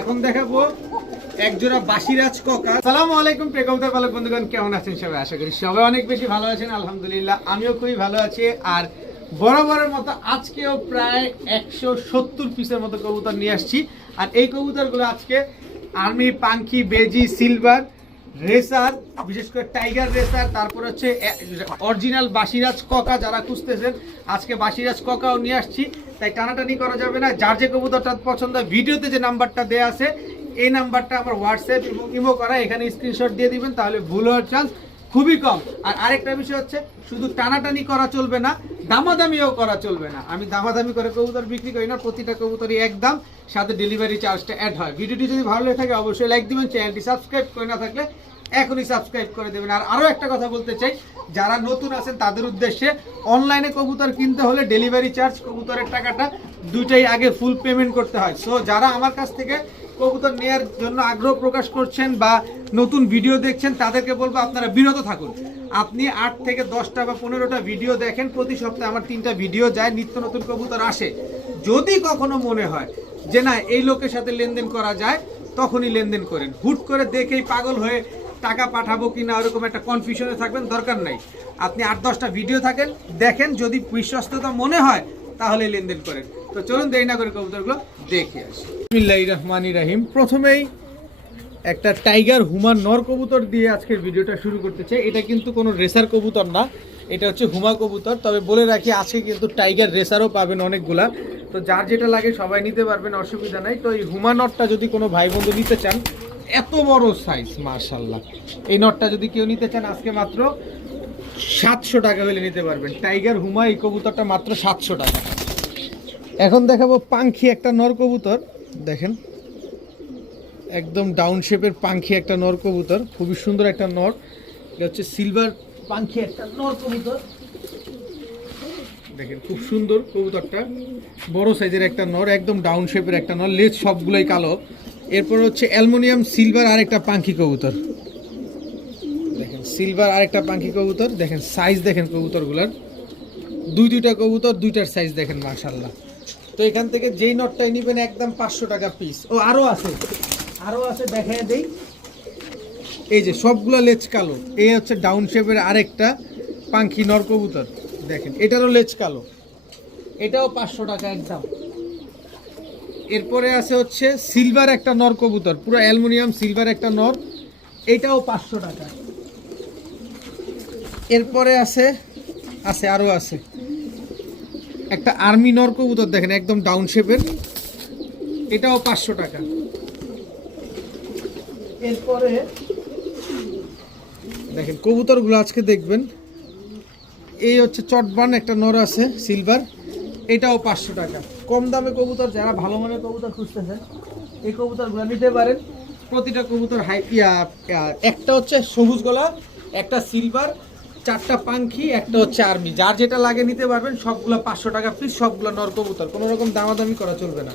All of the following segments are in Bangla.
এখন দেখাবো একজোড়া বাসিরাজ ককা। আসসালামু আলাইকুম প্রিয় কবুতর পালক বন্ধুগণ, কেমন আছেন সবাই? আশা করি সবাই অনেক বেশি ভালো আছেন। আলহামদুলিল্লাহ আমিও খুবই ভালো আছি। আর বরাবরের মতো আজকেও প্রায় 170 পিসের মতো কবুতর নিয়ে আসছি। আর এই কবুতরগুলো আজকে আর্মি, পাঙ্খি, বেজি, সিলভার, রেসার, বিশেষ করে টাইগার রেসার, তারপর হচ্ছে অরিজিনাল বাসিরাজ ককা যারা খুঁজতেছেন, আজকে বাসিরাজ ককাও নিয়ে আসছি। তাই টানাটানি করা যাবে না। যার যে কবুতরটা পছন্দ, ভিডিওতে যে নাম্বারটা দেওয়া আছে এই নাম্বারটা আমার হোয়াটসঅ্যাপ এবং ইমো করা, এখানে স্ক্রিনশট দিয়ে দিবেন, তাহলে ভুল হওয়ার চান্স খুবই কম। আর আরেকটা বিষয় হচ্ছে, শুধু টানাটানি করা চলবে না, দামাদামিও করা চলবে না। আমি দামাদামি করে কবুতর বিক্রি করি না, প্রতিটা কবুতরই একদম, সাথে ডেলিভারি চার্জটা অ্যাড হয়। ভিডিওটি যদি ভালো লেগে থাকে অবশ্যই লাইক দিবেন, চ্যানেলটি সাবস্ক্রাইব করে না থাকলে এখনই সাবস্ক্রাইব করে দেবেন। আর আরও একটা কথা বলতে চাই, যারা নতুন আছেন তাদের উদ্দেশ্যে, অনলাইনে কবুতর কিনতে হলে ডেলিভারি চার্জ, কবুতরের টাকাটা দুইটাই আগে ফুল পেমেন্ট করতে হয়। সো যারা আমার কাছ থেকে কবুতর নেওয়ার জন্য আগ্রহ প্রকাশ করছেন বা নতুন ভিডিও দেখছেন, তাদেরকে বলবো আপনারা বিরত থাকুন। আপনি 8 থেকে 10টা বা 15টা ভিডিও দেখেন, প্রতি সপ্তাহে আমার 3টা ভিডিও যায়, নিত্য নতুন কবুতর আসে। যদি কখনো মনে হয় যে না এই লোকের সাথে লেনদেন করা যায়, তখনই লেনদেন করেন। হুট করে দেখেই পাগল হয়ে টাকা পাঠাবো কিনা ওরকম একটা কনফিউশনে থাকবেন, দরকার নাই। আপনি 8-10টা ভিডিও থাকেন, দেখেন, যদি বিশ্বস্ততা মনে হয় তাহলে লেনদেন করেন। তো চলুন দেরি না করে কবুতরগুলো দেখে আসি। বিসমিল্লাহির রহমানির রহিম। প্রথমেই একটা টাইগার হুমা নর কবুতর দিয়ে আজকের ভিডিওটা শুরু করতে চাই। এটা কিন্তু কোনো রেসার কবুতর না, এটা হচ্ছে হুমা কবুতর। তবে বলে রাখি, আজকে কিন্তু টাইগার রেসারও পাবেন অনেকগুলা। তো যার যেটা লাগে সবাই নিতে পারবেন, অসুবিধা নাই। তো এই হুমা নটটা যদি কোনো ভাই বন্ধু নিতে চান, এত বড় সাইজ মাশাআল্লাহ, এই নটটা যদি কেউ নিতে চান আজকে মাত্র 700 টাকা হলে নিতে পারবেন। টাইগার হুমা এই কবুতরটা মাত্র 700 টাকা। এখন দেখাবো পাঙ্খি একটা নর কবুতর। দেখেন, একদম ডাউন শেপের পাঙ্খি একটা নর কবুতর, খুবই সুন্দর একটা নর। এটা হচ্ছে সিলভার পাঙ্খি একটা নর কবুতর। দেখেন খুব সুন্দর কবুতরটা, বড় সাইজের একটা নর, একদম ডাউন শেপের একটা নর, লেজ সবগুলোই কালো। এরপর হচ্ছে অ্যালুমিনিয়াম সিলভার আরেকটা পাঙ্খি কবুতর। দেখেন সিলভার আরেকটা পাঙ্খি কবুতর। দেখেন সাইজ দেখেন কবুতরগুলোর, দুইটা কবুতর, দুইটার সাইজ দেখেন মাশাআল্লাহ। তো এখান থেকে যেই নটটাই নেবেন একদম 500 টাকা পিস। ও আরও আছে দেখায় দেই। এই যে সবগুলো লেজ কালো, এই হচ্ছে ডাউন শেপের আরেকটা পাঙ্খি নর কবুতর। দেখেন এটারও লেজ কালো, এটাও 500 টাকা একদম। এরপরে আছে হচ্ছে সিলভার একটা নর কবুতর, পুরো অ্যালুমিনিয়াম সিলভার একটা নর, এটাও 500 টাকা। এরপরে আরও আছে একটা আর্মি নর কবুতর, দেখেন একদম ডাউন শেপের, এটাও 500 টাকা। এরপরে দেখেন কবুতরগুলো আজকে দেখবেন, এই হচ্ছে চটবান একটা নর আছে সিলভার, এটাও 500 টাকা। কম দামে কবুতর, যারা ভালো মানের কবুতর খুঁজতেছেন এই কবুতরগুলো নিতে পারেন। প্রতিটা কবুতর একটা হচ্ছে সবুজ গলা, একটা সিলভার, 4টা পাঙ্খি, একটা হচ্ছে আর্মি। যার যেটা লাগে নিতে পারবেন। সবগুলো 500 টাকা পিস, সবগুলো নর কবুতর, কোনো রকম দামাদামি করা চলবে না।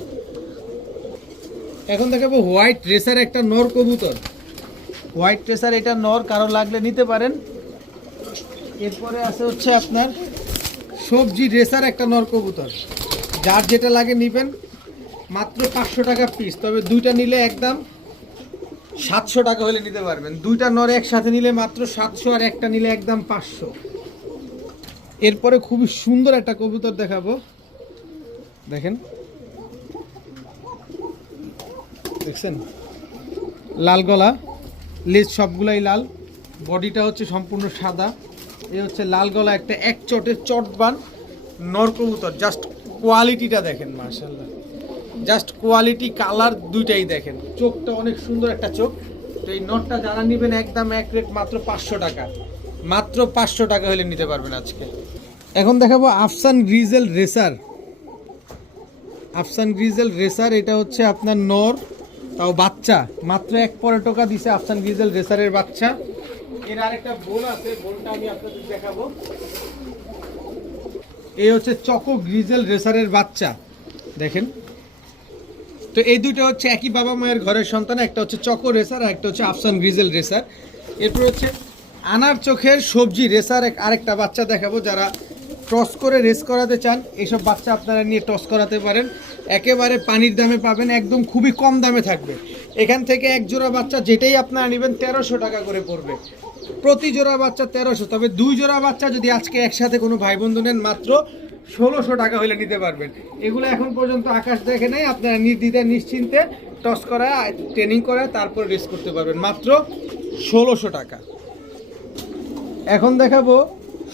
এখন দেখাবো হোয়াইট রেসার একটা নর কবুতর। হোয়াইট রেসার এটা নর, কারো লাগলে নিতে পারেন। এরপরে আছে হচ্ছে আপনার সবজি রেসার একটা নর কবুতর, যার যেটা লাগে নিবেন, মাত্র 500 টাকা পিস। তবে দুইটা নিলে একদম 700 টাকা হলে নিতে পারবেন। দুইটা নর একসাথে নিলে মাত্র 700, আর একটা নিলে একদম 500। এরপরে খুবই সুন্দর একটা কবুতর দেখাবো। দেখেন, দেখছেন লাল গলা, লেজ সবগুলাই লাল, বডিটা হচ্ছে সম্পূর্ণ সাদা। এই হচ্ছে লাল গলা একটা এক চটের চটবান নর কবুতর। জাস্ট কোয়ালিটিটা দেখেন মাশাআল্লাহ, জাস্ট কোয়ালিটি, কালার দুইটাই দেখেন। চোখটা অনেক সুন্দর একটা চোখ। তো এই নটটা যারা নেবেন একদম এক রেট মাত্র 500 টাকা, মাত্র 500 টাকা হলে নিতে পারবেন আজকে। এখন দেখাবো আফসান গ্রিজেল রেসার। আফসান গ্রিজেল রেসার এটা হচ্ছে আপনার নর, তাও বাচ্চা, মাত্র 1 টাকা দিছে আফসান গ্রিজেল রেসারের বাচ্চা। এর আরেকটা বোন আছে, বোনটা আমি আপনাদের দেখাবো। এই হচ্ছে চকো গ্রিজেল রেসারের বাচ্চা, দেখেন। তো এই দুইটা হচ্ছে একই বাবা মায়ের ঘরের সন্তান, একটা হচ্ছে চকো রেসার আর একটা হচ্ছে আফসান গ্রিজেল রেসার। এরপর হচ্ছে আনার চোখের সবজি রেসার আরেকটা বাচ্চা দেখাবো। যারা টস করে রেস করাতে চান এইসব বাচ্চা আপনারা নিয়ে টস করাতে পারেন। একেবারে পানির দামে পাবেন, একদম খুবই কম দামে থাকবে। এখান থেকে এক জোড়া বাচ্চা যেটাই আপনারা নেবেন 1300 টাকা করে পড়বে, প্রতি জোড়া বাচ্চা 1300। তবে 2 জোড়া বাচ্চা যদি আজকে একসাথে কোনো ভাই বন্ধু নেন মাত্র 1600 টাকা হলে নিতে পারবেন। এগুলো এখন পর্যন্ত আকাশ দেখে নেই, আপনারা নির্দ্বিধায় নিশ্চিন্তে টস করা ট্রেনিং করা তারপর রেস করতে পারবেন মাত্র 1600 টাকা। এখন দেখাবো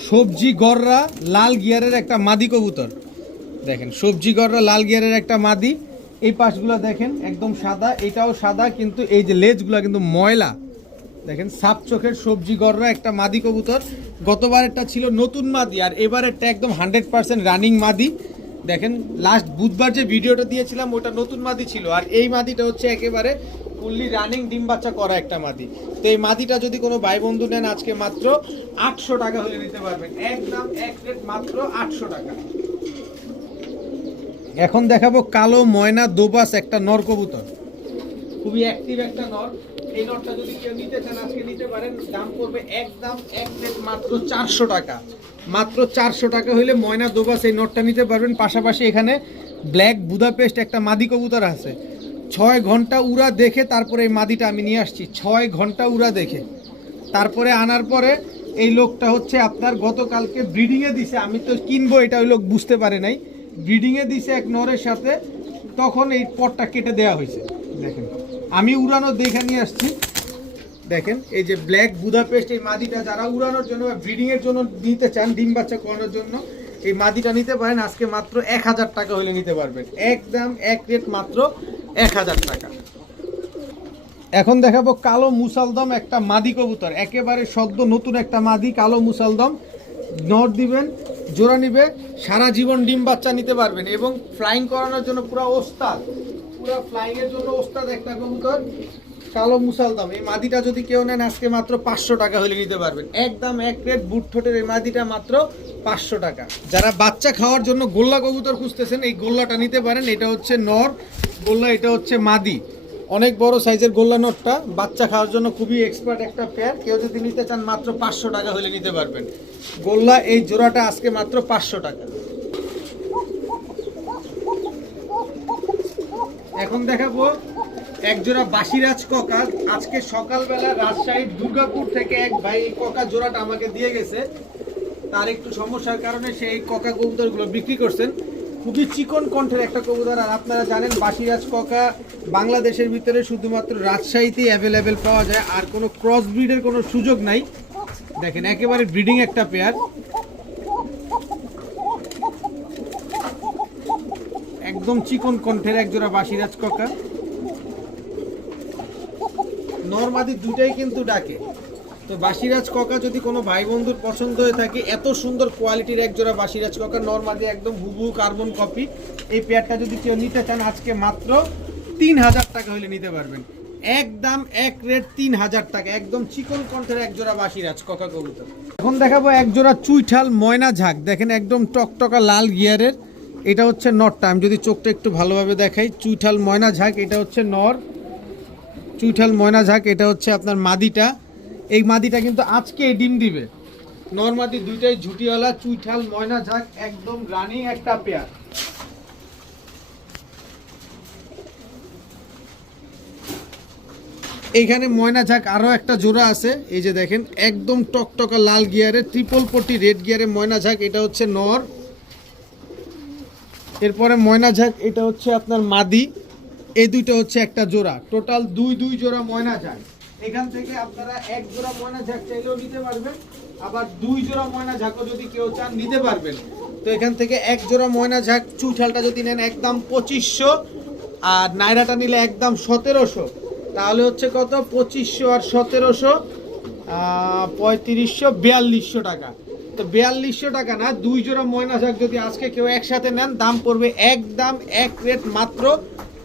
সবজি গররা লাল গিয়ারের একটা মাদি কবুতর। দেখেন সবজি গররা লাল গিয়ারের একটা মাদি, এই পাশগুলো দেখেন একদম সাদা, এটাও সাদা, কিন্তু এই যে লেজগুলো কিন্তু ময়লা। দেখেন সাপ চোখের সবজি গররা একটা মাদি কবুতর। গতবারেরটা ছিল নতুন মাদি, আর এবারেরটা একদম 100% রানিং মাদি। দেখেন লাস্ট বুধবার যে ভিডিওটা দিয়েছিলাম ওটা নতুন মাদি ছিল, আর এই মাদিটা হচ্ছে একেবারে ফুললি রানিং ডিম বাচ্চা করা একটা মাদি। তো এই মাদিটা যদি কোনো ভাই বন্ধু নেন আজকে মাত্র 800 টাকা হলে নিতে পারবেন, একদম এক রেট মাত্র 800 টাকা। এখন দেখাবো কালো ময়না দোবাস একটা নর কবুতর, খুবই অ্যাক্টিভ একটা নর। এই নটটা যদি কেউ নিতে চান আজকে নিতে পারেন, দাম পড়বে একদম এক রেট মাত্র 400 টাকা। মাত্র 400 টাকা হইলে ময়না দোবাস এই নটটা নিতে পারবেন। পাশাপাশি এখানে ব্ল্যাক বুদাপেস্ট একটা মাদি কবুতর আছে। 6 ঘন্টা উড়া দেখে তারপরে এই মাদিটা আমি নিয়ে আসছি, 6 ঘন্টা উড়া দেখে তারপরে আনার পরে এই লোকটা হচ্ছে আপনার গতকালকে ব্রিডিংয়ে দিছে। আমি তো কিনবো এটা ওই লোক বুঝতে পারে নাই, ব্রিডিংয়ে দিছে এক নরের সাথে, তখন এই পটটা কেটে দেওয়া হয়েছে। দেখেন আমি উড়ানো দেখে নিয়ে আসছি। দেখেন এই যে ব্ল্যাক বুদাপেস্ট এই মাদিটা যারা উড়ানোর জন্য বা ব্রিডিংয়ের জন্য নিতে চান, ডিম বাচ্চা করানোর জন্য এই মাদিটা নিতে পারেন। আজকে মাত্র 1000 টাকা হলে নিতে পারবেন, একদম এক রেট মাত্র 1000 টাকা। এখন দেখাবো কালো মুসালদম একটা মাদি কবুতর, একেবারে সদ্য নতুন একটা মাদি কালো মুসালদম। নর দিবেন, জোড়া নিবে, সারা জীবন ডিম বাচ্চা নিতে পারবেন এবং ফ্লাইং করানোর জন্য পুরো ওস্তাদ, পুরো ফ্লাইং এর জন্য ওস্তাদ একটা কবুতর কালো মুসালদম। এই মাদিটা যদি কেউ নেন আজকে মাত্র 500 টাকা হলে নিতে পারবেন, একদম এক রেট বুট ঠোঁটের এই মাদিটা মাত্র 500 টাকা। যারা বাচ্চা খাওয়ার জন্য গোল্লা কবুতর খুঁজতেছেন এই গোল্লাটা নিতে পারেন। এটা হচ্ছে নর গোল্লা, এটা হচ্ছে মাদি, অনেক বড় সাইজের গোল্লা নটটা, বাচ্চা খাওয়ার জন্য খুবই এক্সপার্ট একটা পেয়ার। কেউ যদি নিতে চান মাত্র 500 টাকা হলে নিতে পারবেন গোল্লা। এই জোড়াটা আজকে মাত্র 500 টাকা। এখন দেখাবো এক জোড়া বাসিরাজ ককা। আজকে সকালবেলা রাজশাহী দুর্গাপুর থেকে এক ভাই এই ককা জোড়াটা আমাকে দিয়ে গেছে, তার একটু সমস্যার কারণে সেই ককা কবুতরগুলো বিক্রি করছেন। খুবই চিকন কণ্ঠের একটা কবুতর, আর আপনারা জানেন বাসিরাজ ককা বাংলাদেশের ভিতরে শুধুমাত্র রাজশাহীতেই অ্যাভেলেবেল পাওয়া যায়, আর কোনো ক্রস ব্রিডের কোনো সুযোগ নাই। দেখেন একেবারে ব্রিডিং একটা পেয়ার, একদম চিকন কণ্ঠের একজোড়া বাসিরাজ ককা। নরমাদি দুটাই কিন্তু ডাকে। তো বাসিরাজ ককা যদি কোনো ভাই বন্ধুর পছন্দ হয়ে থাকে, এত সুন্দর কোয়ালিটির একজোড়া বাসিরাজ ককা নরমাদি একদম হুবহু কার্বন কপি, এই পেয়ারটা যদি কেউ নিতে চান আজকে মাত্র 3000 টাকা হলে নিতে পারবেন, একদম এক রেট 3000 টাকা। একদম চিকন কণ্ঠের একজোড়া বাসিরাজ ককা কবুতর। এখন দেখাবো একজোড়া চুইঠাল ময়না ঝাঁক। দেখেন একদম টকটকা লাল গিয়ারের, এটা হচ্ছে নরটা। আমি যদি চোখটা একটু ভালোভাবে দেখাই, চুইঠাল ময়না ঝাঁক, এটা হচ্ছে নর। চুইঠাল ময়না ঝাঁক, এটা হচ্ছে আপনার মাদিটা। এই মাদিটা কিন্তু আজকে ডিম দিবে। নর মাদি দুইটাই ঝুটিওয়ালা, চুইঠাল ময়না ঝাঁক, একদম রানিং একটা পেয়ার। এইখানে ময়না ঝাঁক আরও একটা জোড়া আছে, এই যে দেখেন একদম টকটকা লাল গিয়ারে ট্রিপল পটি রেড গিয়ারে ময়না ঝাঁক, এটা হচ্ছে নর। এরপরে ময়না ঝাঁক, এটা হচ্ছে আপনার মাদি। এই দুইটা হচ্ছে একটা জোড়া, টোটাল দুই জোড়া ময়না ঝাঁক। এখান থেকে আপনারা এক জোড়া ময়না ঝাঁক চাইলেও নিতে পারবেন, আবার 2 জোড়া ময়না ঝাঁকও যদি কেউ চান নিতে পারবেন। তো এখান থেকে এক জোড়া ময়না ঝাঁক চুইঠালটা যদি নেন একদম 2500, আর নাইরাটা নিলে একদম 1700। তাহলে হচ্ছে কত, 2500 আর 1700, 3500, 4200 টাকা। তো 4200 টাকা না, 2 জোড়া ময়না ঝাঁক যদি আজকে কেউ একসাথে নেন দাম পড়বে একদম এক রেট মাত্র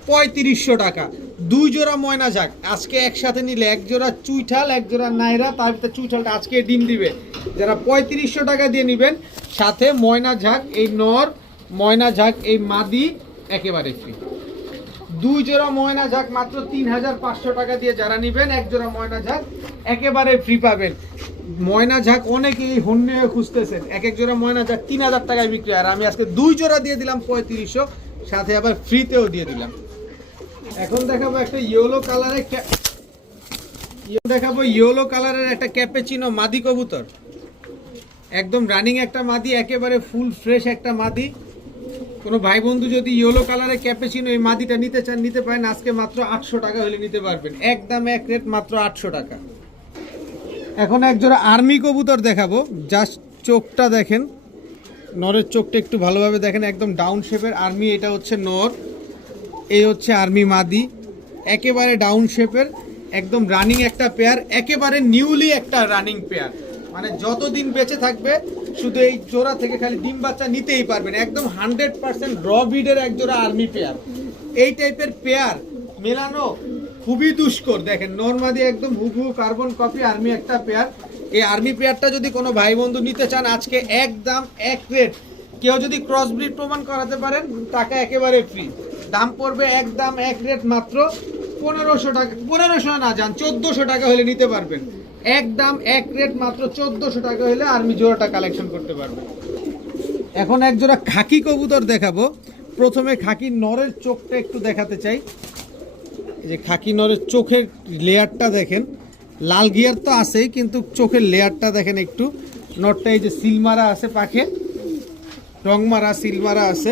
3500 টাকা। 2 জোড়া ময়না ঝাঁক আজকে একসাথে নিলে, এক জোড়া চুইঠাল এক জোড়া নাইরা, তার ভিতরে চুইঠালটা আজকে ডিম দিবে। যারা 3500 টাকা দিয়ে নেবেন সাথে ময়না ঝাঁক এই নর, ময়না ঝাঁক এই মাদি একেবারে ফ্রি। 2 জোড়া ময়না ঝাঁক মাত্র 3500 টাকা দিয়ে যারা নেবেন এক জোড়া ময়না ঝাঁক একেবারে ফ্রি পাবেন। ময়না ঝাঁক অনেকেই হন্যে খুঁজতেছেন, এক এক জোড়া ময়না ঝাঁক 3000 টাকায় বিক্রি, আর আমি আজকে 2 জোড়া দিয়ে দিলাম 3500, সাথে আবার ফ্রিতেও দিয়ে দিলাম। এখন দেখাবো একটা ইয়েলো কালারের একটা ক্যাপেচিনো মাদি কবুতর, একদম রানিং একটা মাদি, একেবারে ফুল ফ্রেশ একটা মাদি। কোনো ভাই বন্ধু যদি ইয়েলো কালারের ক্যাপেচিনো এই মাদিটা নিতে চান নিতে পারেন, আজকে মাত্র 800 টাকা হলে নিতে পারবেন, একদম এক রেট মাত্র 800 টাকা। এখন এক জোড়া আর্মি কবুতর দেখাবো, জাস্ট চোখটা দেখেন, নরের চোখটা একটু ভালোভাবে দেখেন, একদম ডাউন শেপের আর্মি, এটা হচ্ছে নর, এই হচ্ছে আর্মি মাদি, একেবারে ডাউন শেপের, একদম রানিং একটা পেয়ার, একেবারে নিউলি একটা রানিং পেয়ার, মানে যতদিন বেঁচে থাকবে শুধু এই জোড়া থেকে খালি ডিম বাচ্চা নিতেই পারবেন, একদম 100% র ব্রিডের এক জোড়া আর্মি পেয়ার। এই টাইপের পেয়ার মেলানো খুবই দুষ্কর। দেখেন নরমাদি একদম হুবহু কার্বন কপি আর্মি একটা পেয়ার। এই আর্মি পেয়ারটা যদি কোনো ভাই বন্ধু নিতে চান, আজকে একদম এক রেট, কেউ যদি ক্রস ব্রিড প্রমাণ করাতে পারেন টাকা একেবারে ফ্রি, দাম পড়বে একদম এক রেট মাত্র 1500 টাকা, 1500 না যান 1400 টাকা হলে নিতে পারবেন, একদম এক রেট মাত্র 1400 টাকা হলে আর্মি জোড়াটা কালেকশন করতে পারবেন। এখন এক জোড়া খাকি কবুতর দেখাবো। প্রথমে খাকি নরের চোখটা একটু দেখাতে চাই, এই যে খাকি নরের চোখের লেয়ারটা দেখেন, লাল গিয়ার তো আছেই কিন্তু চোখের লেয়ারটা দেখেন একটু, নরটা এই যে সিলমারা আছে, পাখে রং মারা সিলমারা আছে,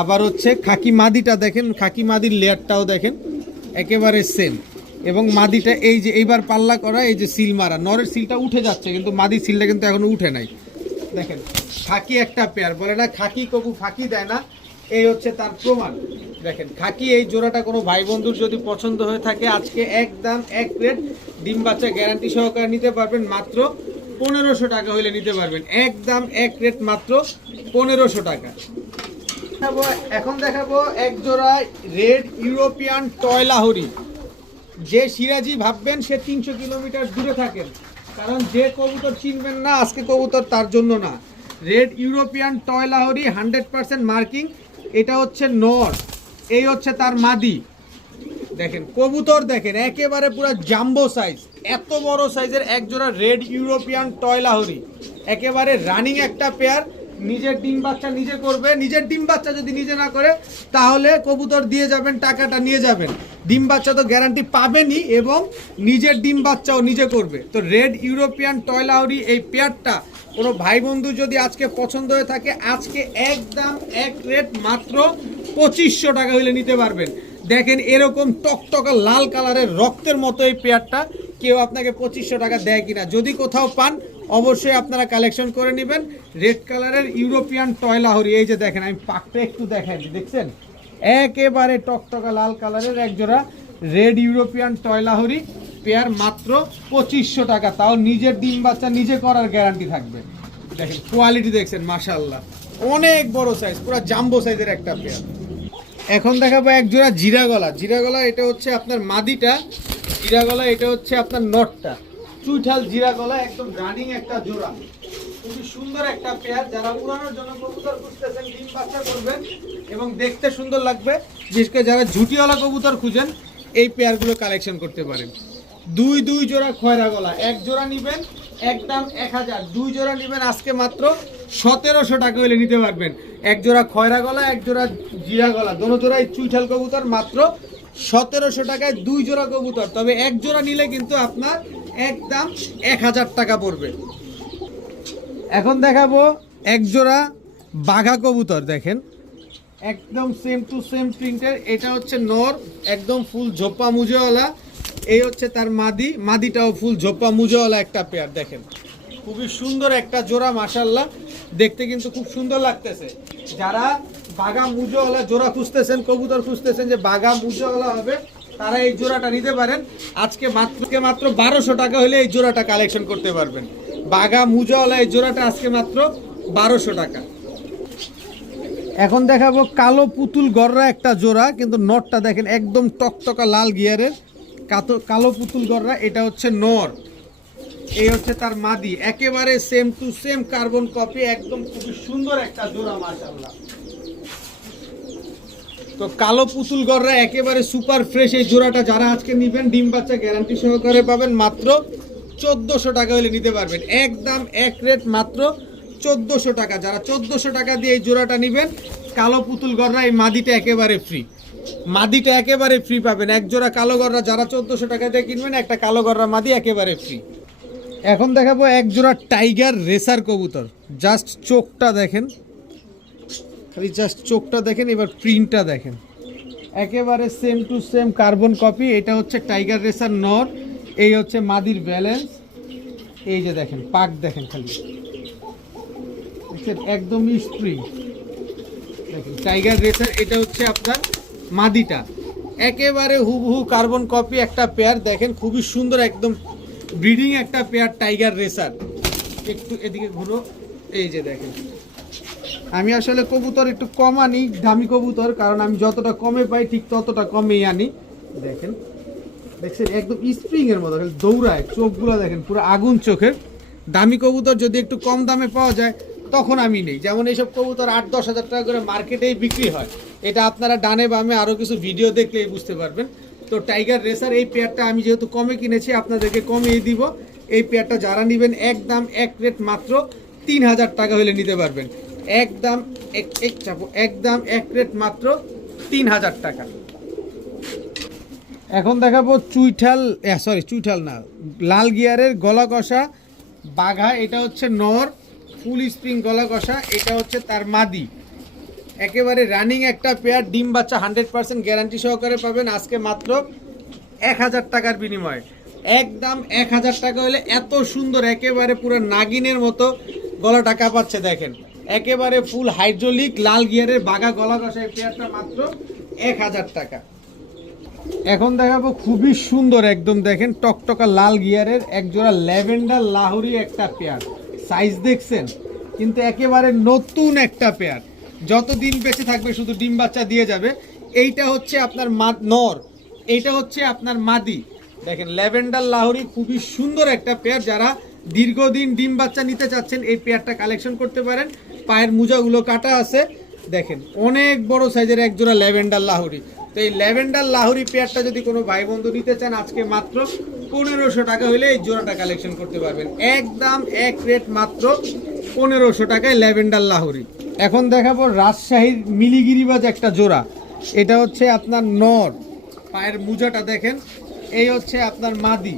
আবার হচ্ছে খাকি মাদিটা দেখেন, খাকি মাদির লেয়ারটাও দেখেন একেবারে সেম, এবং মাদিটা এই যে এইবার পাল্লা করা, এই যে সিল মারা, নরের সিলটা উঠে যাচ্ছে কিন্তু মাদির সিলটা কিন্তু এখনো উঠে নাই। দেখেন খাকি একটা পেয়ার, বলে না খাকি কবু ফাঁকি দেয় না, এই হচ্ছে তার প্রমাণ। দেখেন খাকি এই জোড়াটা কোনো ভাই বন্ধুর যদি পছন্দ হয়ে থাকে, আজকে একদম এক রেট, ডিম বাচ্চা গ্যারান্টি সহকারে নিতে পারবেন, মাত্র 1500 টাকা হলে নিতে পারবেন, একদম এক রেট মাত্র 1500 টাকা। এখন দেখাবো এক জোড়া রেড ইউরোপিয়ান টয় লাহোরি। যে সিরাজি ভাববেন সে 300 কিলোমিটার দূরে থাকেন, কারণ যে কবুতর চিনবেন না আজকে কবুতর তার জন্য না। Red European toy Lahori 100% marking, এটা হচ্ছে নর, এই হচ্ছে তার মাদি। দেখেন কবুতর দেখেন একেবারে পুরো জাম্বো সাইজ, এত বড় সাইজের এক জোড়া রেড ইউরোপিয়ান টয় লাহোরি, একেবারে রানিং একটা পেয়ার। নিজের ডিম বাচ্চা নিজে করবে, নিজের ডিম বাচ্চা যদি নিজে না করে তাহলে কবুতর দিয়ে যাবেন, টাকাটা নিয়ে যাবেন, ডিম বাচ্চা তো গ্যারান্টি পাবেনই এবং নিজের ডিম বাচ্চাও নিজে করবে। তো রেড ইউরোপিয়ান টয় লাহোরি এই পেয়ারটা কোনো ভাই বন্ধু যদি আজকে পছন্দ হয়ে থাকে, আজকে একদম এক রেট মাত্র 2500 টাকা হলে নিতে পারবেন। দেখেন এরকম টকটকা লাল কালারের রক্তের মতো এই পেয়ারটা কেউ আপনাকে 2500 টাকা দেয় কিনা, যদি কোথাও পান অবশ্যই আপনারা কালেকশন করে নেবেন। রেড কালারের ইউরোপিয়ান টয় লাহোরি, এই যে দেখেন আমি পাকটা একটু দেখাই, দেখছেন একেবারে টকটকা লাল কালারের এক জোড়া red European toy Lahori pair, মাত্র 2500 টাকা, তাও নিজের ডিম বাচ্চা নিজে করার গ্যারান্টি থাকবে। দেখেন কোয়ালিটি দেখছেন মাশাআল্লাহ, অনেক বড় সাইজ, পুরো জাম্বো সাইজের একটা পেয়ার। এখন দেখাবো এক জোড়া জিরা গলা, এটা হচ্ছে আপনার মাদিটা, জিরা গলা এটা হচ্ছে আপনার নটটা, চুইঠাল জিরা গলা, একদম রানিং একটা জোড়া, খুবই সুন্দর একটা পেয়ার। যারা উড়ানোর জন্য কবুতর খুঁজতেছেন, ডিম বাচ্চা করবেন এবং দেখতে সুন্দর লাগবে, বিশেষ করে যারা ঝুটিওয়ালা কবুতর খুঁজেন এই পেয়ারগুলো কালেকশন করতে পারেন। দুই জোড়া খয়রা গলা, এক জোড়া নিবেন একদম 1000, 2 জোড়া নিবেন আজকে মাত্র 1700 টাকা হলে নিতে পারবেন। এক জোড়া খয়রা গলা, এক জোড়া জিরা গলা, দোনো জোড়াই চুইঠাল কবুতর, মাত্র 1700 টাকায় 2 জোড়া কবুতর। তবে এক জোড়া নিলে কিন্তু আপনার একদম 1000 টাকা পড়বে। এখন দেখাবো এক জোড়া বাঘা কবুতর, দেখেন একদম সেম টু সেম প্রিন্টের, এটা হচ্ছে নর, একদম ফুল ঝোপা মুজোওয়ালা, এই হচ্ছে তার মাদিটাও ফুল ঝোপা মুজোওয়ালা একটা পেয়ার। দেখেন খুবই সুন্দর একটা জোড়া মাশাআল্লাহ, দেখতে কিন্তু খুব সুন্দর লাগতেছে। যারা বাঘা মুজোওয়ালা জোড়া খুঁজতেছেন, কবুতর খুঁজতেছেন যে বাঘা মুজোওয়ালা হবে, তারা এই জোড়াটা নিতে পারেন। আজকে মাত্র 1200 টাকা হলে এই জোড়াটা কালেকশন করতে পারবেন। বাঘা মুজোওয়ালা এই জোড়াটা আজকে মাত্র 1200 টাকা। এখন দেখাবো কালো পুতুল গররা একটা জোড়া, কিন্তু নটটা দেখেন একদম টকটকা লাল গিয়ারের কালো পুতুল গররা, এটা হচ্ছে নর, এই হচ্ছে তার মাদি, একেবারে same to same carbon copy, একদম খুবই সুন্দর একটা জোড়া মাশাআল্লাহ। তো কালো পুতুল গররা একেবারে সুপার ফ্রেশ এই জোড়াটা যারা আজকে নেবেন, ডিম বাচ্চা গ্যারান্টি সহকারে পাবেন মাত্র 1400 টাকা হলে নিতে পারবেন। একদম এক রেট মাত্র 1400 টাকা। যারা 1400 টাকা দিয়ে এই জোড়াটা নেবেন, কালো পুতুল গররা এই মাদিটা একেবারে ফ্রি, মাদিটা একেবারে ফ্রি পাবেন। এক জোড়া কালো গররা যারা 1400 টাকা দিয়ে কিনবেন, একটা কালো গররা মাদি একেবারে ফ্রি। এখন দেখাবো এক জোড়া টাইগার রেসার কবুতর। জাস্ট চোখটা দেখেন, খালি জাস্ট চোখটা দেখেন, এবার প্রিন্টটা দেখেন, একেবারে same to same carbon copy. এটা হচ্ছে টাইগার রেসার নর, এই হচ্ছে মাদির ব্যালেন্স। এই যে দেখেন পাক দেখেন, খালি একদমই স্প্রিং দেখেন টাইগার রেসার। এটা হচ্ছে আপনার মাদিটা, একেবারে হুবহু কার্বন কপি একটা পেয়ার। দেখেন খুবই সুন্দর, একদম ব্রিডিং একটা পেয়ার টাইগার রেসার। একটু এদিকে ঘুরো, এই যে দেখেন। আমি আসলে কবুতর একটু কম আনি, দামি কবুতর, কারণ আমি যতটা কমে পাই ঠিক ততটা কমেই আনি। দেখেন দেখছেন একদম স্প্রিং এর মতো দৌড়ায়, চোখগুলো দেখেন পুরো আগুন চোখের। দামি কবুতর যদি একটু কম দামে পাওয়া যায় তখন আমি নেই। যেমন এইসব কবুতর 8-10 হাজার টাকা করে মার্কেটেই বিক্রি হয়। এটা আপনারা ডানে বামে আরও কিছু ভিডিও দেখলেই বুঝতে পারবেন। তো টাইগার রেসার এই পেয়ারটা আমি যেহেতু কমে কিনেছি, আপনাদেরকে কমিয়ে দিব। এই পেয়ারটা যারা নেবেন একদম এক রেট মাত্র 3000 টাকা হলে নিতে পারবেন। একদম একদম এক রেট মাত্র 3000 টাকা। এখন দেখাবো চুইঠাল না, লাল গিয়ারের গলা কষা বাঘা। এটা হচ্ছে নর, ফুল স্প্রিং গলা কষা। এটা হচ্ছে তার মাদি, একেবারে রানিং একটা পেয়ার। ডিম বাচ্চা 100% গ্যারান্টি সহকারে পাবেন আজকে মাত্র 1000 টাকার বিনিময়ে। একদম 1000 টাকা হলে এত সুন্দর, একেবারে পুরো নাগিনের মতো গলাটা কাঁপাচ্ছে দেখেন। একেবারে ফুল হাইড্রোলিক লাল গিয়ারের বাঘা গলা কষা এই পেয়ারটা মাত্র 1000 টাকা। এখন দেখাবো খুবই সুন্দর একদম দেখেন টকটকা লাল গিয়ারের একজোড়া ল্যাভেন্ডার লাহোরি একটা পেয়ার। সাইজ দেখছেন, কিন্তু একেবারে নতুন একটা পেয়ার। যতদিন বেঁচে থাকবে শুধু ডিম বাচ্চা দিয়ে যাবে। এইটা হচ্ছে আপনার নর, এইটা হচ্ছে আপনার মাদি। দেখেন ল্যাভেন্ডার লাহোরি খুবই সুন্দর একটা পেয়ার। যারা দীর্ঘদিন ডিম বাচ্চা নিতে চাচ্ছেন এই পেয়ারটা কালেকশন করতে পারেন। পায়ের মোজাগুলো কাটা আছে দেখেন, অনেক বড় সাইজের একজোড়া ল্যাভেন্ডার লাহোরি। তো এই ল্যাভেন্ডার লাহোরি পেয়ারটা যদি কোনো ভাই বন্ধু নিতে চান আজকে মাত্র 1500 টাকা হলে এই জোড়াটা কালেকশন করতে পারবেন। একদম এক রেট মাত্র 1500 টাকায় ল্যাভেন্ডার লাহোরি। এখন দেখাবো রাজশাহীর মিলিগিরিবাজ একটা জোড়া। এটা হচ্ছে আপনার নর, পায়ের মোজাটা দেখেন। এই হচ্ছে আপনার মাদি,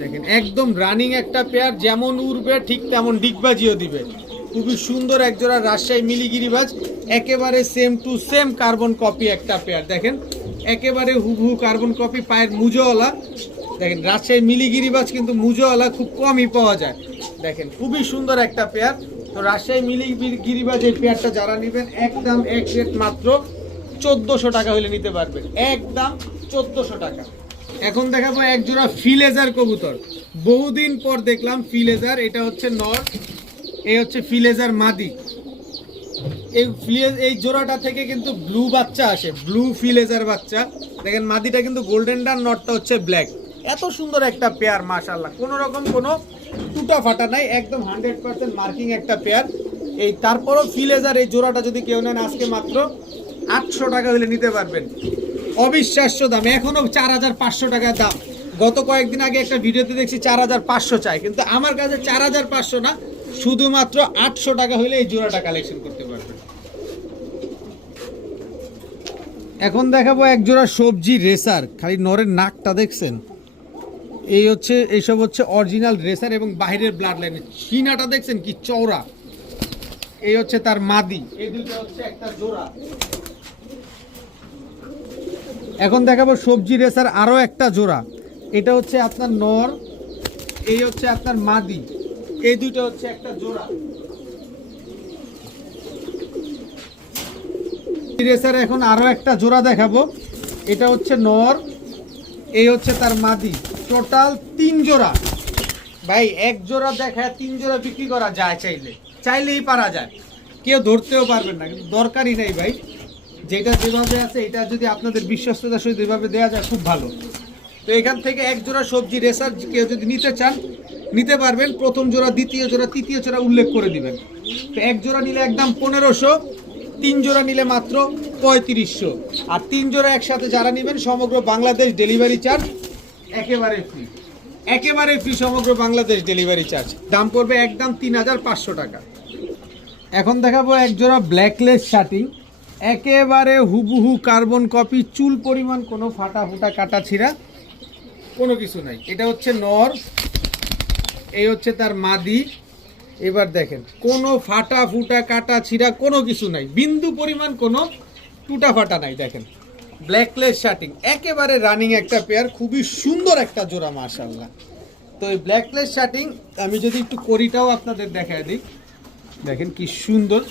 দেখেন একদম রানিং একটা পেয়ার। যেমন উড়বে ঠিক তেমন ডিগবাজিও দিবে। খুবই সুন্দর একজোড়া রাজশাহী মিলিগিরিবাজ, একেবারে same to same carbon copy একটা পেয়ার। দেখেন একেবারে হুবহু কার্বন কপি, পায়ের মুজোওয়ালা। দেখেন রাজশাহী মিলিগিরিবাজ কিন্তু মুজোওয়ালা খুব কমই পাওয়া যায়। দেখেন খুবই সুন্দর একটা পেয়ার। তো রাজশাহী মিলিগিরিবাজ এই পেয়ারটা যারা নেবেন একদম এক রেট মাত্র 1400 টাকা হলে নিতে পারবেন। একদম 1400 টাকা। এখন দেখাবো এক জোড়া ফিলেজার কবুতর। বহুদিন পর দেখলাম ফিলেজার। এটা হচ্ছে নর, এই হচ্ছে ফিলেজার মাদি। এই জোড়াটা থেকে কিন্তু ব্লু বাচ্চা আসে, ব্লু ফিলেজার বাচ্চা। দেখেন মাদিটা কিন্তু গোল্ডেন ডান, নটটা হচ্ছে ব্ল্যাক। এত সুন্দর একটা পেয়ার মাশাআল্লাহ, কোনো রকম কোনো টুটা ফাটা নাই, একদম 100% মার্কিং একটা পেয়ার। এই তারপরও ফিলেজার এই জোড়াটা যদি কেউ নেন আজকে মাত্র 800 টাকা হলে নিতে পারবেন। অবিশ্বাস্য দাম, এখনো 4500 টাকা দাম। গত কয়েকদিন আগে একটা ভিডিওতে দেখছি 4500 চাই, কিন্তু আমার কাছে 4500 না, শুধুমাত্র 800 টাকা হলে এই জোড়াটা কালেকশন করতে পারবেন। এখন দেখাবো এক জোড়া সবজি রেসার। খালি নরের নাকটা দেখছেন, এই হচ্ছে এইসব হচ্ছে অরিজিনাল রেসার এবং বাইরের ব্লাড লাইনের। সিনাটা দেখছেন কি চওড়া। এই হচ্ছে তার মাদি, এই দুটো হচ্ছে একটা জোড়া। এখন দেখাবো সবজি রেসার আরো একটা জোড়া। এটা হচ্ছে আপনার নর, এই হচ্ছে আপনার মাদি, এই দুটো হচ্ছে একটা জোড়া। রেসার এখন আরো একটা জোড়া দেখাবো। এটা হচ্ছে নর, এই হচ্ছে তার মাদি। টোটাল 3 জোড়া। ভাই এক জোড়া দেখায় 3 জোড়া বিক্রি করা যায়, চাইলেই পারা যায়। কেউ ধরতেও পারবেন না, কিন্তু দরকারই নেই ভাই। যেটা যেভাবে আছে এটা যদি আপনাদের বিশ্বস্ততার সহিত এভাবে দেওয়া যায় খুব ভালো। তো এখান থেকে এক জোড়া সবজি রেসার কেউ যদি নিতে চান নিতে পারবেন। প্রথম জোড়া, দ্বিতীয় জোড়া, তৃতীয় জোড়া উল্লেখ করে দিবেন। তো এক জোড়া নিলে একদম 1500, 3 জোড়া নিলে মাত্র 3500। আর 3 জোড়া একসাথে যারা নেবেন সমগ্র বাংলাদেশ ডেলিভারি চার্জ একেবারে ফ্রি। একেবারে ফ্রি, সমগ্র বাংলাদেশ ডেলিভারি চার্জ। দাম পড়বে একদম 3500 টাকা। এখন দেখাবো এক জোড়া ব্ল্যাকলেস শার্টিং, একেবারে হুবহু কার্বন কপি, চুল পরিমাণ কোনো ফাটা ফুটা কাটা ছিঁড়া কোনো কিছু নাই। এটা হচ্ছে নর, এই হচ্ছে তার মাদি। এবার দেখেন কোনো ফাটা ফুটা কাটা ছিঁড়া কোনো কিছু নাই, বিন্দু পরিমাণ কোনো টুটা ফাটা নাই। দেখেন ব্ল্যাকলেস শার্টিং, একেবারে রানিং একটা পেয়ার, খুবই সুন্দর একটা জোড়া মাশাআল্লাহ। তো এই ব্ল্যাকলেস শার্টিং আমি যদি একটু করিটাও আপনাদের দেখায় দিই, দেখেন কি সুন্দর,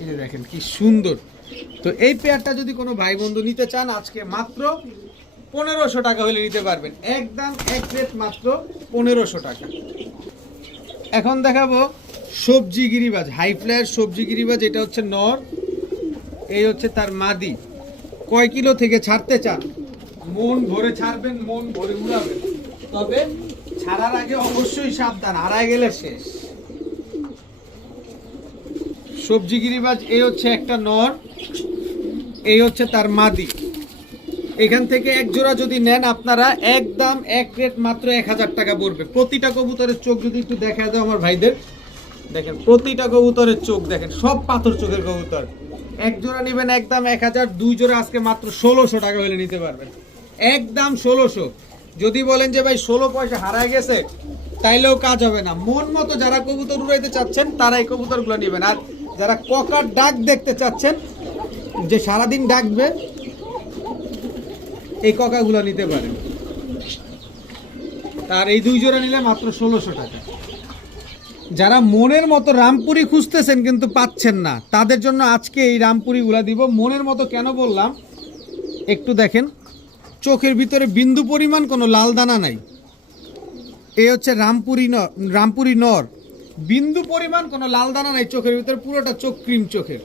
এই যে দেখেন কি সুন্দর। তো এই পেয়ারটা যদি কোনো ভাই বন্ধু নিতে চান আজকে মাত্র 1500 টাকা হলে নিতে পারবেন, একদম এক রেট মাত্র 1500 টাকা। এখন দেখাবো সবজি গিরিবাজ, হাই ফ্লায়ার সবজি গিরিবাজ। এটা হচ্ছে নর, এই হচ্ছে তার মাদি। কয় কিলো থেকে ছাড়তে চান? মন ভরে ছাড়বেন, মন ভরে উড়াবেন, তবে ছাড়ার আগে অবশ্যই সাবধান, হারায় গেলে শেষ। সবজি গিরিবাজ, এই হচ্ছে একটা নর, এই হচ্ছে তার মাদি। এখান থেকে এক জোড়া যদি নেন আপনারা একদম এক রেট মাত্র 1000 টাকা পড়বে। প্রতিটা কবুতরের চোখ যদি একটু দেখা দাও আমার ভাইদের, দেখেন প্রতিটা কবুতরের চোখ দেখেন, সব পাথর চোখের কবুতর। এক জোড়া নেবেন একদম 1000, দুই জোড়া আজকে মাত্র 1600 টাকা হলে নিতে পারবেন, একদম 1600। যদি বলেন যে ভাই 16 পয়সা হারায় গেছে, তাইলেও কাজ হবে না। মন মতো যারা কবুতর উড়াইতে চাচ্ছেন তারা এই কবুতরগুলো নেবেন, আর যারা ককার ডাক দেখতে চাচ্ছেন যে সারাদিন ডাকবে, এই ককাগুলো নিতে পারেন। আর এই দুই জোড়া নিলে মাত্র 1600 টাকা। যারা মনের মতো রামপুরি খুঁজতেছেন কিন্তু পাচ্ছেন না, তাদের জন্য আজকে এই রামপুরিগুলা দিব। মনের মতো কেন বললাম একটু দেখেন, চোখের ভিতরে বিন্দু পরিমাণ কোনো লাল দানা নাই। এই হচ্ছে রামপুরি নর, বিন্দু পরিমাণ কোনো লাল দানা নাই চোখের ভিতরে, পুরোটা চোখ ক্রিম চোখের।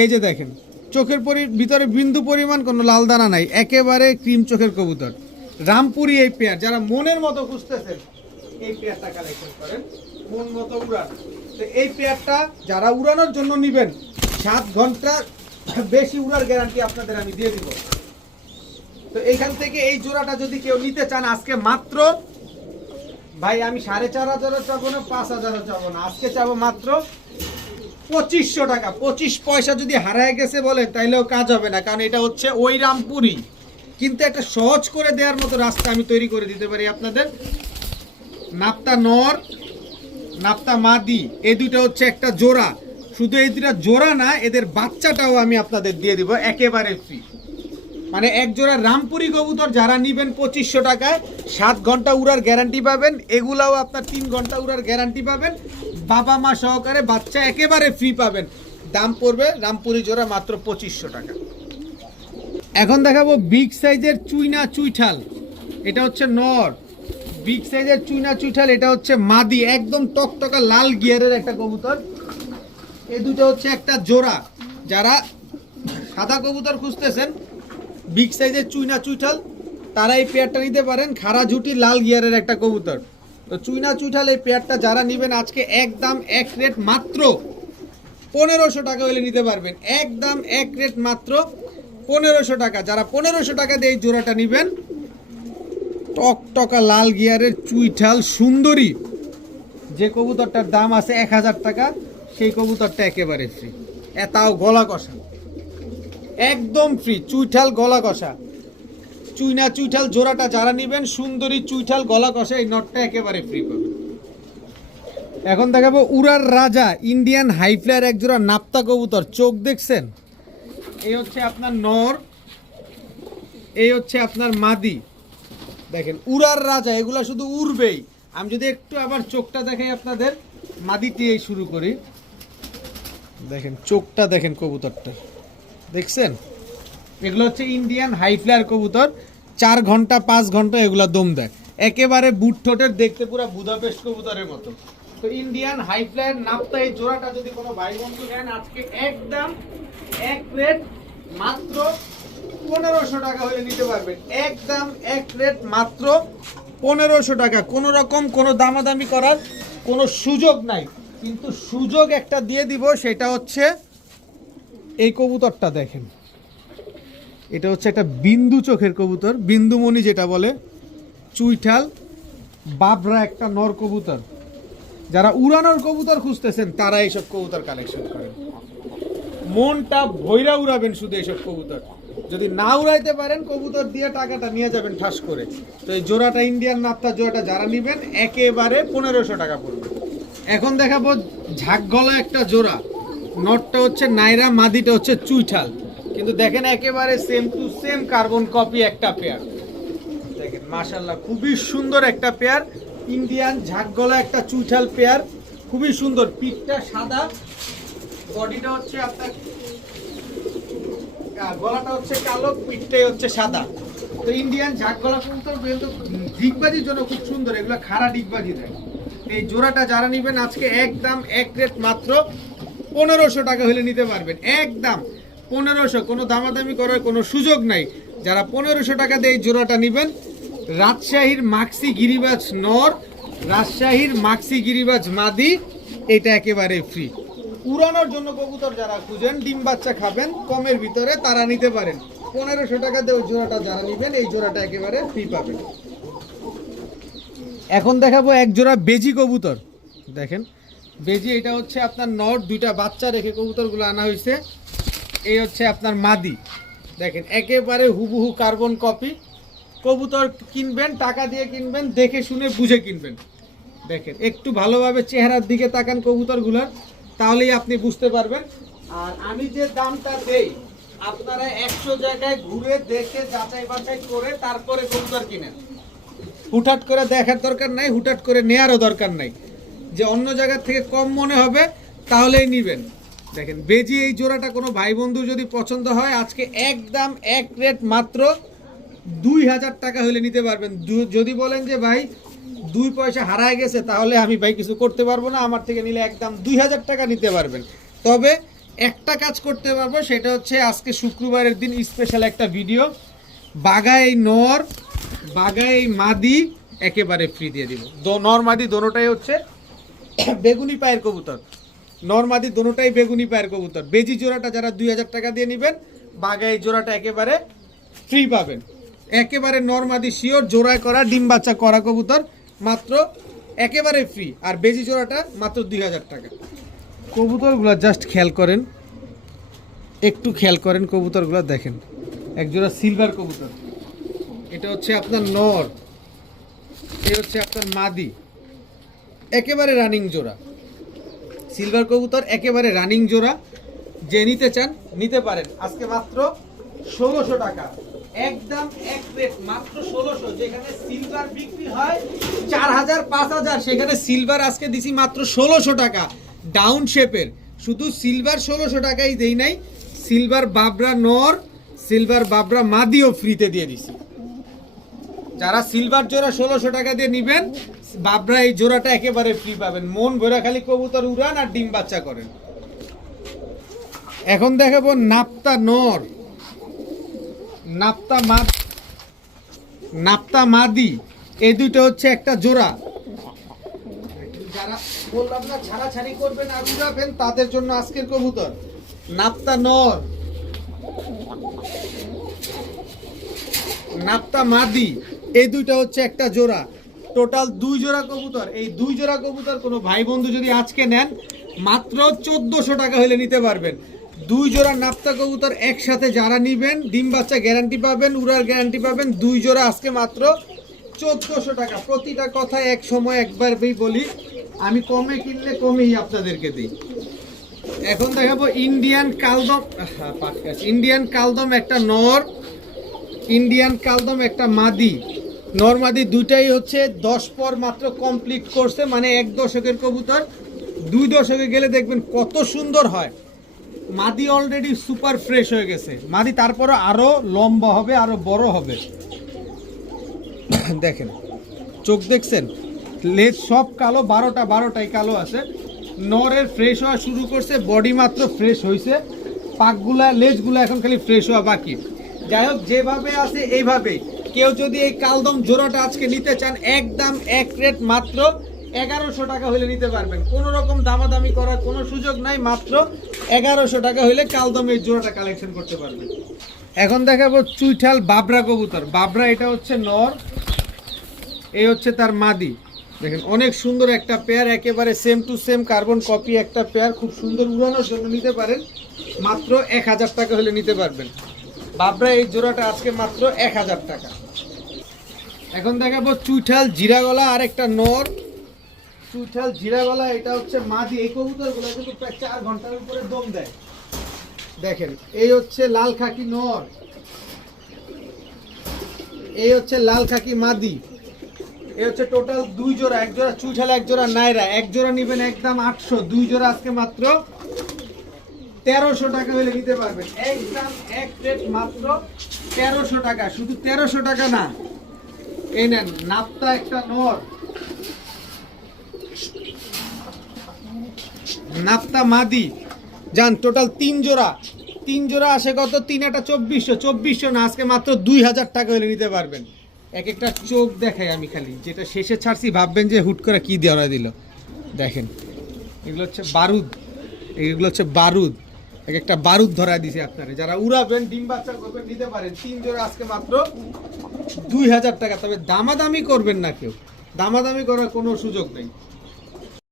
এই যে দেখেন চোখের ভিতরে বিন্দু পরিমাণ কোনো লাল দানা নাই, একেবারে ক্রিম চোখের কবুতর রামপুরি। এই পেয়ার যারা মনের মতো খুঁজতেছেন এই পেয়ারটা কালেকশন করেন, মন মতো উড়ান। তো এই পেয়ারটা যারা উড়ানোর জন্য নেবেন 7 ঘন্টা বেশি উড়ার গ্যারান্টি আপনাদের আমি দিয়ে দিব। তো এইখান থেকে এই জোড়াটা যদি কেউ নিতে চান আজকে মাত্র, ভাই আমি 4500 চাবো না, 5000 চাবো না, আজকে চাবো মাত্র 2500 টাকা। 25 পয়সা যদি হারায় গেছে বলে তাইলেও কাজ হবে না, কারণ এটা হচ্ছে ওই রামপুরি, কিন্তু একটা সহজ করে দেওয়ার মতো রাস্তা আমি তৈরি করে দিতে পারি আপনাদের। নাপ্তা নর, নাপ্তা মাদি, এই দুটো হচ্ছে একটা জোড়া। শুধু এই দুটা জোড়া না, এদের বাচ্চাটাও আমি আপনাদের দিয়ে দিব একেবারে ফ্রি। মানে এক জোড়া রামপুরি কবুতর যারা নিবেন 2500 টাকায় 7 ঘন্টা উড়ার গ্যারান্টি পাবেন, এগুলাও আপনার 3 ঘন্টা উড়ার গ্যারান্টি পাবেন, বাবা মা সহকারে বাচ্চা একেবারে ফ্রি পাবেন। দাম পড়বে রামপুরি জোড়া মাত্র 2500 টাকা। এখন দেখাবো বিগ সাইজের চুইনা চুইঠাল, এটা হচ্ছে নর। বিগ সাইজের চুইনা চুইঠাল, এটা হচ্ছে মাদি, একদম টকটকা লাল গিয়ারের একটা কবুতর। এই দুটো হচ্ছে একটা জোড়া। যারা সাদা কবুতর খুঁজতেছেন বিগ সাইজের চুইনা চুইঠাল, তারা এই পেয়ারটা নিতে পারেন। খাড়া ঝুটি লাল গিয়ারের একটা কবুতর। তো চুইনা চুইঠাল এই পেয়ারটা যারা নেবেন আজকে একদম এক রেট মাত্র 1500 টাকা হলে নিতে পারবেন, একদম এক রেট মাত্র 1500 টাকা। যারা 1500 টাকা দিয়ে এই জোড়াটা নেবেন, টকটকা লাল গিয়ারের চুইঠাল সুন্দরী, যে কবুতরটার দাম আছে 1000 টাকা, সেই কবুতরটা একেবারে ফ্রি, তাও গলা কষা, একদম ফ্রি। চুইঠাল গলা কষা, চুইনা চুইঠাল জোড়াটা যারা নেবেন, সুন্দরী চুইঠাল গলা কষা, এই নটটা একেবারে ফ্রি পাবেন। এখন দেখাবো উড়ার রাজা ইন্ডিয়ান হাই ফ্লায়ার এক জোড়া নাপ্তা কবুতর। চোখ দেখছেন, এই হচ্ছে আপনার নর, এই হচ্ছে আপনার মাদি। দেখেন উড়ার রাজা, এগুলা শুধু উড়বেই। আমি যদি একটু আবার চোখটা দেখাই আপনাদের, মাদিটি এই শুরু করি, দেখেন চোখটা দেখেন কবুতরটা, দেখছেন? এগুলো হচ্ছে ইন্ডিয়ান হাই ফ্লায়ার কবুতর, 4 ঘন্টা 5 ঘন্টা এগুলা দম দেয়, একেবারে বুট ঠোঁটের, দেখতে পুরো বুদাপেস্ট কবুতরের মতো। তো ইন্ডিয়ান হাই ফ্লায়ার নাপ্তা এই জোড়াটা যদি কোনো ভাই বন্ধু নেন আজকে একদম এক রেট মাত্র 1500 টাকা হলে নিতে পারবেন, একদম এক রেট মাত্র 1500 টাকা। কোনো রকম কোনো দামাদামি করার কোনো সুযোগ নাই, কিন্তু সুযোগ একটা দিয়ে দিব, সেটা হচ্ছে এই কবুতরটা দেখেন। এটা হচ্ছে একটা বিন্দু চোখের কবুতর, বিন্দুমণি যেটা বলে, চুইঠাল বাবরা একটা নর কবুতর। যারা উড়ানোর কবুতর খুঁজতেছেন তারা এইসব কবুতর কালেকশন করেন, মনটা ভৈরা উড়াবেন শুধু এইসব কবুতর। যদি না উড়াইতে পারেন কবুতর দিয়ে টাকাটা নিয়ে যাবেন ঠাস করে। তো এই জোড়াটা ইন্ডিয়ান নাপ্তা জোড়াটা যারা নেবেন একেবারে 1500 টাকা পড়বে। এখন দেখাবো ঝাঁক গলা একটা জোড়া, নটটা হচ্ছে নাইরা, মাদিটা হচ্ছে চুইঠাল, কিন্তু দেখেন একেবারে same to same carbon copy একটা পেয়ার। দেখেন মাশাআল্লাহ খুবই সুন্দর একটা পেয়ার, ইন্ডিয়ান ঝাঁক গলা একটা চুইঠাল পেয়ার, খুবই সুন্দর। পিঠটা সাদা, বডিটা হচ্ছে আপনার, গলাটা হচ্ছে কালো, পিঠটাই হচ্ছে সাদা। তো ইন্ডিয়ান ঝাঁক গলা কবুতর ডিগবাজির জন্য খুব সুন্দর, এগুলো খাড়া ডিগবাজি দেয়। এই জোড়াটা যারা নেবেন আজকে একদম এক রেট মাত্র 1500 টাকা হলে নিতে পারবেন, একদম 1500, কোনো দামাদামি করার কোনো সুযোগ নাই। যারা 1500 টাকা দিয়ে এই জোড়াটা নেবেন, রাজশাহীর মাক্সি গিরিবাজ নর, রাজশাহীর মাক্সি গিরিবাজ মাদি, এটা একেবারে ফ্রি। উড়ানোর জন্য কবুতর যারা খুঁজেন, ডিম বাচ্চা খাবেন কমের ভিতরে, তারা নিতে পারেন। 1500 টাকা দিয়ে জোড়াটা যারা নেবেন এই জোড়াটা একেবারে ফ্রি পাবেন। এখন দেখাবো এক জোড়া বেজি কবুতর। দেখেন বেজি, এটা হচ্ছে আপনার নর, দুইটা বাচ্চা রেখে কবুতরগুলো আনা হয়েছে। এই হচ্ছে আপনার মাদি, দেখেন একেবারে হুবহু কার্বন কপি। কবুতর কিনবেন টাকা দিয়ে কিনবেন, দেখে শুনে বুঝে কিনবেন। দেখেন একটু ভালোভাবে চেহারার দিকে তাকান কবুতরগুলোর, তাহলেই আপনি বুঝতে পারবেন। আর আমি যে দামটা দেই আপনারা 100 জায়গায় ঘুরে দেখে যাচাই বাছাই করে তারপরে কবুতর কিনেন। হুটহাট করে দেখার দরকার নাই, হুটহাট করে নেয়ারও দরকার নাই, যে অন্য জায়গা থেকে কম মনে হবে তাহলেই নেবেন। দেখেন বেজি এই জোড়াটা কোনো ভাই বন্ধু যদি পছন্দ হয় আজকে একদম এক রেট মাত্র 2000 টাকা হলে নিতে পারবেন। যদি বলেন যে ভাই 2 পয়সা হারায় গেছে তাহলে আমি ভাই কিছু করতে পারবো না, আমার থেকে নিলে একদম 2000 টাকা নিতে পারবেন। তবে একটা কাজ করতে পারবো, সেটা হচ্ছে আজকে শুক্রবারের দিন স্পেশাল একটা ভিডিও, বাগাই নর বাগাই মাদি একেবারে ফ্রি দিয়ে দিব। নর মাদি দোনোটাই হচ্ছে বেগুনি পায়ের কবুতর, নর মাদি দোনোটাই বেগুনি পায়ের কবুতর। বেজি জোড়াটা যারা 2000 টাকা দিয়ে নেবেন, বাগাই জোড়াটা একেবারে ফ্রি পাবেন। একেবারে নর মাদি শিওর জোড়ায় করা ডিম বাচ্চা করা কবুতর, মাত্র একেবারে ফ্রি। আর বেজি জোড়াটা মাত্র 2000 টাকা। কবুতরগুলো জাস্ট খেয়াল করেন, একটু খেয়াল করেন কবুতরগুলো দেখেন। এক জোড়া সিলভার কবুতর, এটা হচ্ছে আপনার নর, এই হচ্ছে আপনার মাদি, একেবারে রানিং জোড়া। সিলভার কবুতর একেবারে রানিং জোড়া, যে নিতে চান নিতে পারেন। আজকে মাত্র 1600 টাকা, একদম এক রেট মাত্র 1600। যেখানে সিলভার বিক্রি হয় 4000 5000, সেখানে সিলভার আজকে দিছি মাত্র 1600 টাকা ডাউন শেপের। শুধু সিলভার 1600 টাকাই দেই নাই, সিলভার বাবরা নর, সিলভার বাবরা মাদিও ফ্রিতে দিয়ে দিছি। যারা সিলভার জোড়া 1600 টাকা দিয়ে নেবেন, বাবরা এই জোড়াটা একেবারে ফ্রি পাবেন। মন ভরা খালি কবুতর উড়ান আর ডিম বাচ্চা করেন। এখন দেখাবো নাপ্তা নর, নাপ্তা মাদি, এই দুটো হচ্ছে একটা জোড়া। যারা বললাম না ছাড়াছাড়ি করবেন আর উড়াবেন, তাদের জন্য আজকের কবুতর নাপ্তা নর, নাপ্তা মাদি, এই দুইটা হচ্ছে একটা জোড়া। টোটাল 2 জোড়া কবুতর। এই 2 জোড়া কবুতর কোনো ভাই বন্ধু যদি আজকে নেন, মাত্র 1400 টাকা হলে নিতে পারবেন। 2 জোড়া নাপ্তা কবুতর একসাথে যারা নিবেন, ডিম বাচ্চা গ্যারান্টি পাবেন, উড়ার গ্যারান্টি পাবেন। 2 জোড়া আজকে মাত্র 1400 টাকা। প্রতিটা কথা এক সময় একবারই বলি, আমি কমে কিনলে কমেই আপনাদেরকে দিই। এখন দেখাবো ইন্ডিয়ান কালদম, ইন্ডিয়ান কালদম একটা নর, ইন্ডিয়ান কালদম একটা মাদি। নর মাদি দুইটাই হচ্ছে 10 পর মাত্র কমপ্লিট করছে, মানে 1 দশকের কবুতর। 2 দশকে গেলে দেখবেন কত সুন্দর হয়। মাদি অলরেডি সুপার ফ্রেশ হয়ে গেছে, মাদি তারপরে আরো লম্বা হবে, আরো বড় হবে। দেখেন চোখ দেখছেন, লেজ সব কালো, 12টাই কালো আছে। নরের ফ্রেশ হওয়া শুরু করছে, বডি মাত্র ফ্রেশ হয়েছে, পাকগুলা লেজগুলা এখন খালি ফ্রেশ হওয়া বাকি। যাই হোক, যেভাবে আছে এইভাবেই। কেউ যদি এই কালদম জোড়াটা আজকে নিতে চান, একদম এক রেট মাত্র 1100 টাকা হলে নিতে পারবেন। কোনো রকম দামাদামি করার কোনো সুযোগ নাই, মাত্র 1100 টাকা হলে কালদম এই জোড়াটা কালেকশন করতে পারবেন। এখন দেখাবো চুইঠাল বাবরা কবুতর। বাবরা এটা হচ্ছে নর, এই হচ্ছে তার মাদি। দেখেন অনেক সুন্দর একটা পেয়ার, একেবারে same to same carbon copy একটা পেয়ার, খুব সুন্দর উড়ানোর জন্য নিতে পারেন। মাত্র 1000 টাকা হলে নিতে পারবেন বাবরা। এই জোড়াটা আজকে মাত্র 1000 টাকা। এখন দেখাবো চুইঠাল জিরা গলা আর একটা নর। চুইঠাল জিরা গলা, এটা হচ্ছে মাদি। এই কবুতরগুলো কিন্তু প্রায় 4 ঘন্টার উপরে দম দেয়। দেখেন এই হচ্ছে লাল খাকি নর, এই হচ্ছে লাল খাকি মাদি। এই হচ্ছে টোটাল 2 জোড়া, এক জোড়া চুইঠাল, এক জোড়া নাইরা। এক জোড়া নিবেন একদম 800, 2 জোড়া আজকে মাত্র 1300 টাকা হলে নিতে পারবেন। একদম এক রেট মাত্র 1300 টাকা। শুধু 1300 টাকা না, এই নেন নাপ্তা একটা নর, নাপ্তা মাদি। যান টোটাল 3 জোড়া, 3 জোড়া আসে কত? 3 একটা 2400, 2400 না, আজকে মাত্র 2000 টাকা হলে নিতে পারবেন। এক একটা চোখ দেখাই আমি খালি, যেটা শেষে ছাড়ছি ভাববেন যে হুট করে কি দেওয়া দিল। দেখেন এগুলো হচ্ছে বারুদ, এগুলো হচ্ছে বারুদ। এক একটা বারুদ ধরা দিছে আপনারা, যারা উড়াবেন ডিম বাচ্চা করবেন নিতে পারেন। 3 জোড়া আজকে মাত্র 2000 টাকা। তবে দামাদামি করবেন না কেউ, দামাদামি করার কোনো সুযোগ নেই।